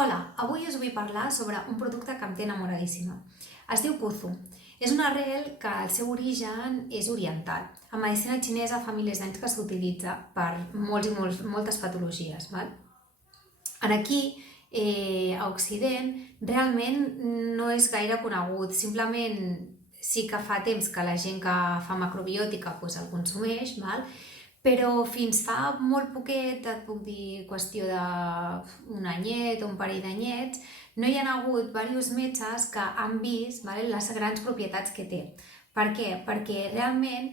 Hola, avui us vull parlar sobre un producte que em té enamoradíssima. Es diu Kuzu. És una arrel que el seu origen és oriental. En medicina xinesa fa milers d'anys que s'utilitza per moltes patologies. Val? Aquí, a Occident, realment no és gaire conegut. Simplement sí que fa temps que la gent que fa macrobiòtica el consumeix, val? Però fins fa molt poquet, et puc dir qüestió d'un anyet o un parell d'anyets, no hi ha hagut diversos metges que han vist les grans propietats que té. Per què? Perquè realment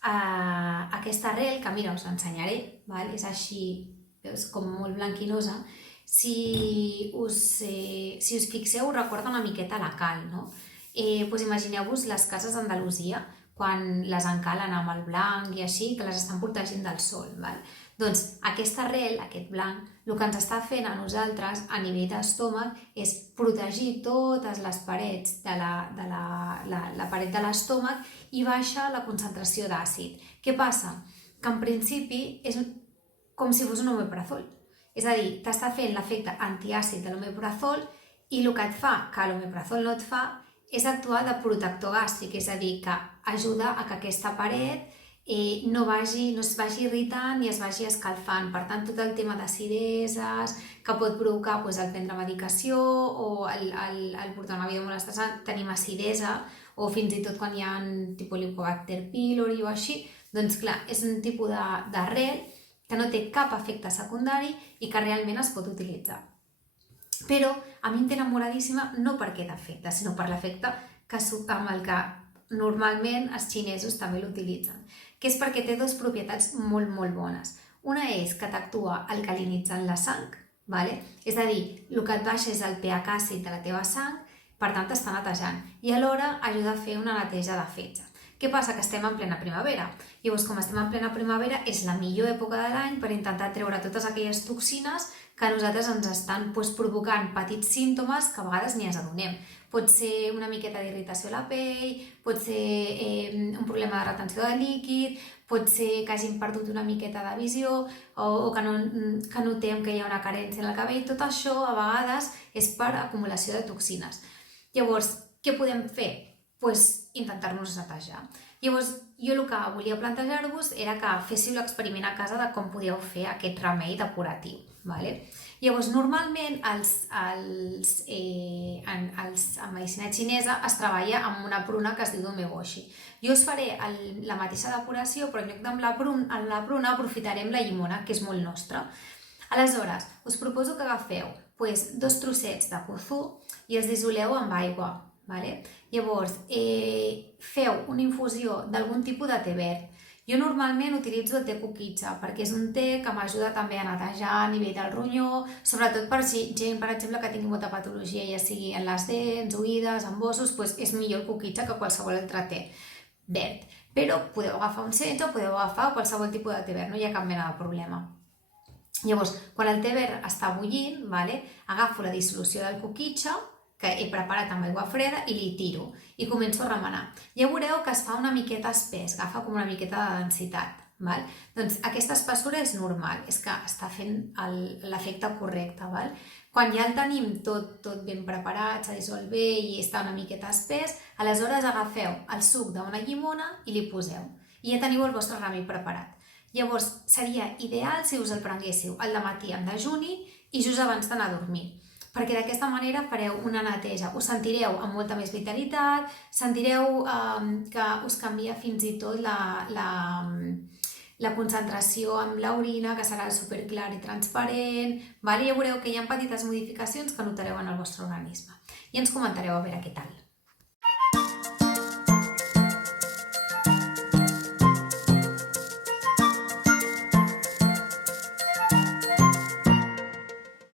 aquesta arrel, que mira, us l'ensenyaré, és així, veus, com molt blanquinosa, si us fixeu, recorda una miqueta la cal, no? Imagineu-vos les cases d'Andalusia, quan les encalen amb el blanc i així, que les estan protegint del sol. Doncs aquesta arrel, aquest blanc, el que ens està fent a nosaltres a nivell d'estómac és protegir totes les parets de la paret de l'estómac i baixa la concentració d'àcid. Què passa? Que en principi és com si fos un omeprazol. És a dir, t'està fent l'efecte antiàcid de l'omeprazol i el que et fa que l'omeprazol no et fa és actuar de protector gàstric, és a dir, que ajuda a que aquesta paret no es vagi irritant i es vagi escalfant. Per tant, tot el tema d'acideses que pot provocar el prendre medicació o el portar una vida molt estressant, tenim acidesa, o fins i tot quan hi ha tipus Helicobacter pylori o així, doncs clar, és un tipus d'arrel que no té cap efecte secundari i que realment es pot utilitzar. Però a mi em té enamoradíssima no per aquest efecte, sinó per l'efecte amb el que normalment els xinesos també l'utilitzen, que és perquè té dues propietats molt bones. Una és que t'actua alcalinitzant la sang, és a dir, el que et baixa és el pH àcid de la teva sang, per tant t'està netejant, i alhora ajuda a fer una neteja de fetge. Què passa? Que estem en plena primavera. Llavors, com estem en plena primavera, és la millor època de l'any per intentar treure totes aquelles toxines que a nosaltres ens estan provocant petits símptomes que a vegades ni ens adonem. Pot ser una miqueta d'irritació a la pell, pot ser un problema de retenció de líquid, pot ser que hàgim perdut una miqueta de visió o que notem que hi ha una carència en el cabell. Tot això a vegades és per acumulació de toxines. Llavors, què podem fer? Intentar-nos netejar. Llavors, jo el que volia plantejar-vos era que féssiu l'experiment a casa de com podíeu fer aquest remei depuratiu. Llavors, normalment en medicina xinesa es treballa amb una pruna que es diu Domeboshi. Jo us faré la mateixa depuració, però en lloc amb la pruna aprofitarem la llimona, que és molt nostra. Aleshores, us proposo que agafeu 2 trossets de Kuzu i els dissoleu amb aigua. Llavors, feu una infusió d'algun tipus de te verd. Jo normalment utilitzo el te Kukicha perquè és un te que m'ajuda també a netejar a nivell del ronyó, sobretot per gent, per exemple, que tingui molta patologia, ja sigui en les dents, oïdes, en ossos, és millor el Kukicha que qualsevol altre te verd. Però podeu agafar un sencha o podeu agafar qualsevol tipus de te verd, no hi ha cap mena de problema. Llavors, quan el te verd està bullint, agafo la dissolució del Kukicha, que he preparat amb aigua freda, i li tiro i començo a remenar. Ja veureu que es fa una miqueta espès, agafa com una miqueta de densitat. Doncs aquesta espessura és normal, és que està fent l'efecte correcte. Quan ja el tenim tot ben preparat, s'ha dissolt bé i està una miqueta espès, aleshores agafeu el suc d'una llimona i li poseu. I ja teniu el vostre remei preparat. Llavors, seria ideal si us el prenguéssiu al dematí en dejuni i just abans d'anar a dormir, perquè d'aquesta manera fareu una neteja. Us sentireu amb molta més vitalitat, sentireu que us canvia fins i tot la concentració amb l'orina, que serà superclar i transparent. Ja veureu que hi ha petites modificacions que notareu en el vostre organisme i ens comentareu a veure què tal.